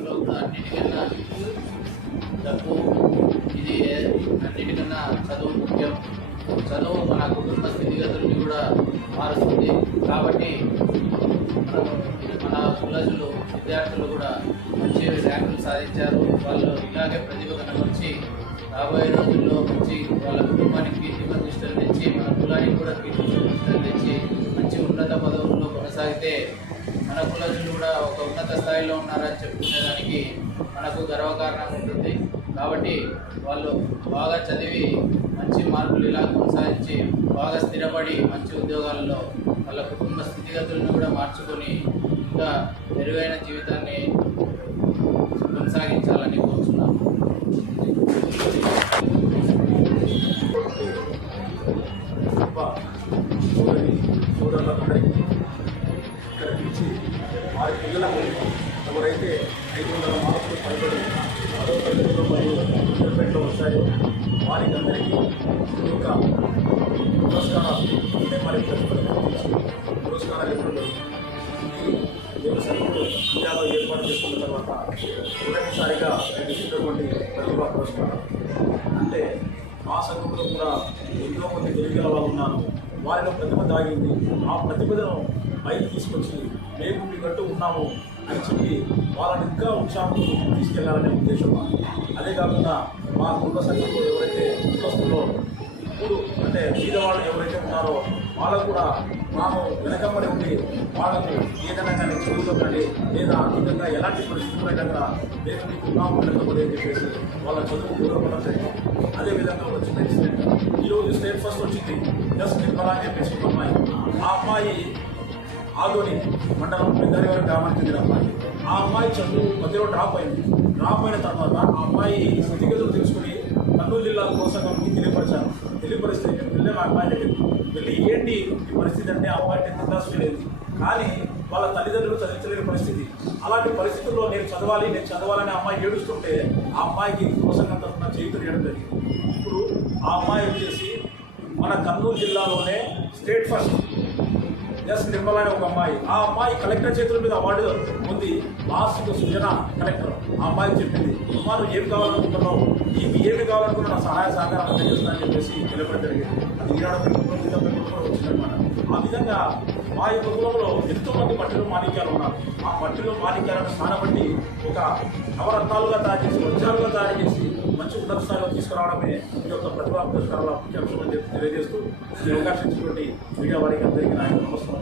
జీవితంలో అన్నిటికన్నా డబ్బు ఇది అన్నిటికన్నా చదువు ముఖ్యం చదువు మన కుటుంబ స్థితిగతుల్ని కూడా మారుస్తుంది కాబట్టి మన కాలేజీలో విద్యార్థులు కూడా మంచి ర్యాంకులు సాధించారు వాళ్ళు ఇలాగే ప్రతిభ కనబరిచి రాబోయే రోజుల్లో మంచి వాళ్ళ కుటుంబానికి కీర్తి ప్రతిష్టలు తెచ్చి మన కులానికి కూడా కీర్తి ప్రతిష్టలు తెచ్చి మంచి ఉన్నత పదవుల్లో కొనసాగితే మన కులజులు కూడా ఒక ఉన్నత స్థాయిలో ఉన్నారని చెప్పుకునేదానికి మనకు గర్వకారణంగా ఉంటుంది. కాబట్టి వాళ్ళు బాగా చదివి మంచి మార్కులు ఇలా కొనసాగించి బాగా స్థిరపడి మంచి ఉద్యోగాల్లో వాళ్ళ కుటుంబ స్థితిగతులను కూడా మార్చుకొని ఇంకా మెరుగైన జీవితాన్ని కొనసాగించాలని కోరుతున్నాను వారి పిల్లలకు ఎవరైతే ఐదు వందల మార్కులు పైబడి మరో తరగతిలో మరియు ఇంటర్మీడియట్లో వస్తాయో వారికి అందరికీ ఈ యొక్క పురస్కారాలు అంటే మరి పురస్కారాలు ఇప్పుడు ఈ వ్యవసాయంలో ఇండియాలో ఏర్పాటు చేసుకున్న తర్వాత మొదటిసారిగా ఇచ్చినటువంటి ప్రతిభా పురస్కారం. అంటే మా సంఘంలో కూడా ఎంతో మంది తెలివిగల వాళ్ళు ఉన్నారు. వారిలో ప్రతిభ దాగింది. ఆ ప్రతిభను బయట తీసుకొచ్చి మేము మీ ఉన్నాము అని చెప్పి వాళ్ళని ఇంకా ఉత్సాహంతో తీసుకెళ్ళాలనే ఉద్దేశం అదే కాకుండా మా కుటుంబ సంఘంలో ఎవరైతే కుటుంబస్తుల్లో ఇప్పుడు అంటే బీదవాళ్ళు ఎవరైతే ఉన్నారో వాళ్ళకు కూడా మాకు వెనకబడి ఉండి వాళ్ళకు ఏదైనా కానీ చదువులో కానీ లేదా ఆర్థికంగా ఎలాంటి పరిస్థితుల్లో కూడా మేము మీకు ఉన్నాము వెనకబడి అని చెప్పేసి వాళ్ళ చదువు దూరపడడం జరిగింది. అదేవిధంగా ఒక చిన్న ఇన్సిడెంట్ ఈరోజు స్టేట్ ఫస్ట్ వచ్చింది. జస్ట్ నిర్మల అని చెప్పేసి ఒక అమ్మాయి. ఆ అమ్మాయి ఆదోని మండలం పెద్దరివారి గ్రామానికి చెందిన అమ్మాయి. ఆ అమ్మాయి చదువు మధ్యలో డ్రాప్ అయింది. డ్రాప్ అయిన తర్వాత ఆ అమ్మాయి స్థితిగతులు తెలుసుకుని కర్నూలు జిల్లా కోసం తెలియపరిచాను తెలియపరిస్తే నేను వెళ్ళే మా అమ్మాయి దగ్గరికి వెళ్ళి ఏంటి ఈ పరిస్థితి అంటే ఆ అమ్మాయి టెన్త్ క్లాస్ లేదు. కానీ వాళ్ళ తల్లిదండ్రులు చదివించలేని పరిస్థితి. అలాంటి పరిస్థితుల్లో నేను చదవాలి నేను చదవాలని అమ్మాయి ఏడుస్తుంటే ఆ అమ్మాయికి కోసంగం తరఫున చేతులు చేయడం జరిగింది. ఆ అమ్మాయి వచ్చేసి మన కర్నూలు జిల్లాలోనే స్టేట్ ఫస్ట్. ఎస్ నిర్మల అనే ఒక అమ్మాయి. ఆ అమ్మాయి కలెక్టర్ చేతుల మీద అవార్డు ఉంది లాస్ట్ సుజన కలెక్టర్. ఆ అమ్మాయి చెప్పింది అమ్మా నువ్వు ఏం కావాలనుకుంటున్నావు నీకు ఏమి కావాలనుకున్నా నా సహాయ సహకారం అందజేస్తానని చెప్పేసి నిలబడి జరిగింది. అది ఈనాడు వచ్చిందనమాట ఆ విధంగా మా యొక్క కులంలో ఎంతోమంది మట్టిలో మాణిక్యాలు ఉన్నారు. ఆ మట్టిలో మాణిక్యాలను స్థానబట్టి ఒక నవరత్నాలుగా తయారు చేసి వజ్రాలుగా తయారు చేసి మంచి ఉన్నత స్థాయిలో తీసుకురావడమే ఈ యొక్క ప్రతిభా పురస్కారాల ముఖ్య అని చెప్పి తెలియజేస్తూ ఈ అవకాశం ఇచ్చినటువంటి మీడియా వారికి అందరికీ నా యొక్క నమస్కారం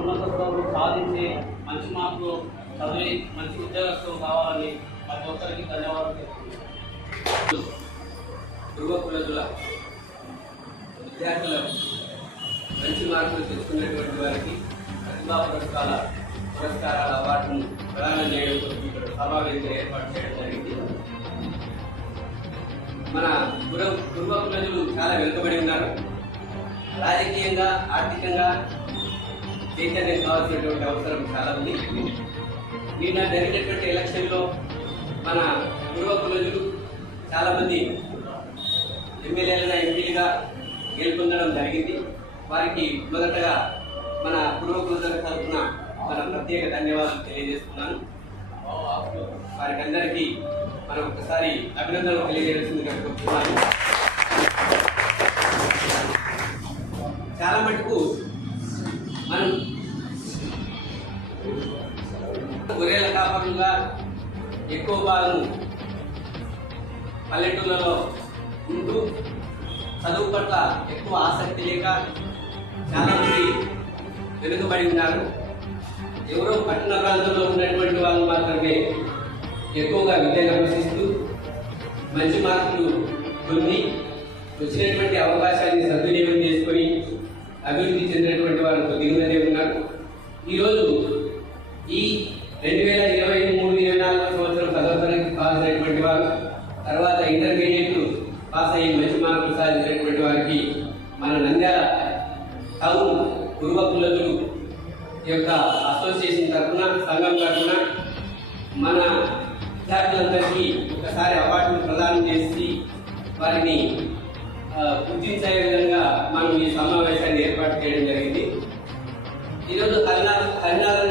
ఉన్నత సాధించి మంచి మార్కులు చదివి మంచి ఉద్యోగస్తులు కావాలని ప్రతి ఒక్కరికి ధన్యవాదాలు తెలుపుతున్నాను. విద్యార్థులు మంచి మార్కులు తెచ్చుకున్నటువంటి వారికి ప్రతిభా పురస్కార పురస్కారాల అవార్డును ప్రదానం చేయడం సమావేశం ఏర్పాటు చేయడం జరిగింది. మన పుర పూర్వ ప్రజలు చాలా వెనుకబడి ఉన్నారు. రాజకీయంగా ఆర్థికంగా చైతన్యం కావాల్సినటువంటి అవసరం చాలా ఉంది. నిన్న జరిగినటువంటి ఎలక్షన్లో మన పూర్వ ప్రజలు చాలా మంది ఎమ్మెల్యేలుగా ఎంపీలుగా గెలుపొందడం జరిగింది. వారికి మొదటగా మన పూర్వకుల తరఫున మన ప్రత్యేక ధన్యవాదాలు తెలియజేస్తున్నాను. వారికి అందరికీ మనం ఒకసారి అభినందనలు తెలియజేయాల్సింది చాలా మటుకు మనం గొర్రెల కాపరులుగా ఎక్కువ భాగం పల్లెటూళ్ళలో ఉంటూ చదువు పట్ల ఎక్కువ ఆసక్తి లేక చాలామంది వెనుకబడి ఉన్నారు. ఎవరో పట్టణ ప్రాంతంలో ఉన్నటువంటి వాళ్ళు మాత్రమే ఎక్కువగా విద్యను అభ్యసిస్తూ మంచి మార్కులు పొంది వచ్చినటువంటి అవకాశాన్ని సద్వినియోగం చేసుకొని అభివృద్ధి చెందినటువంటి వారు కొద్దిగానే ఉన్నారు. ఈరోజు ఈ రెండు వేల ఇరవై మూడు ఇరవై నాలుగో సంవత్సరం పదవ తరగతి పాస్ అయినటువంటి వారు తర్వాత ఇంటర్మీడియట్ పాస్ అయ్యి మంచి మార్కులు సాధించినటువంటి వారికి మన నంద్యాల టౌన్ పూర్వ యొక్క అసోసియేషన్ తరఫున సంఘం తరఫున మన విద్యార్థులందరికీ ఒకసారి అవార్డును ప్రదానం చేసి వారిని గుర్తించే విధంగా మనం ఈ సమావేశాన్ని ఏర్పాటు చేయడం జరిగింది. ఈరోజు హరినా హరినాథన్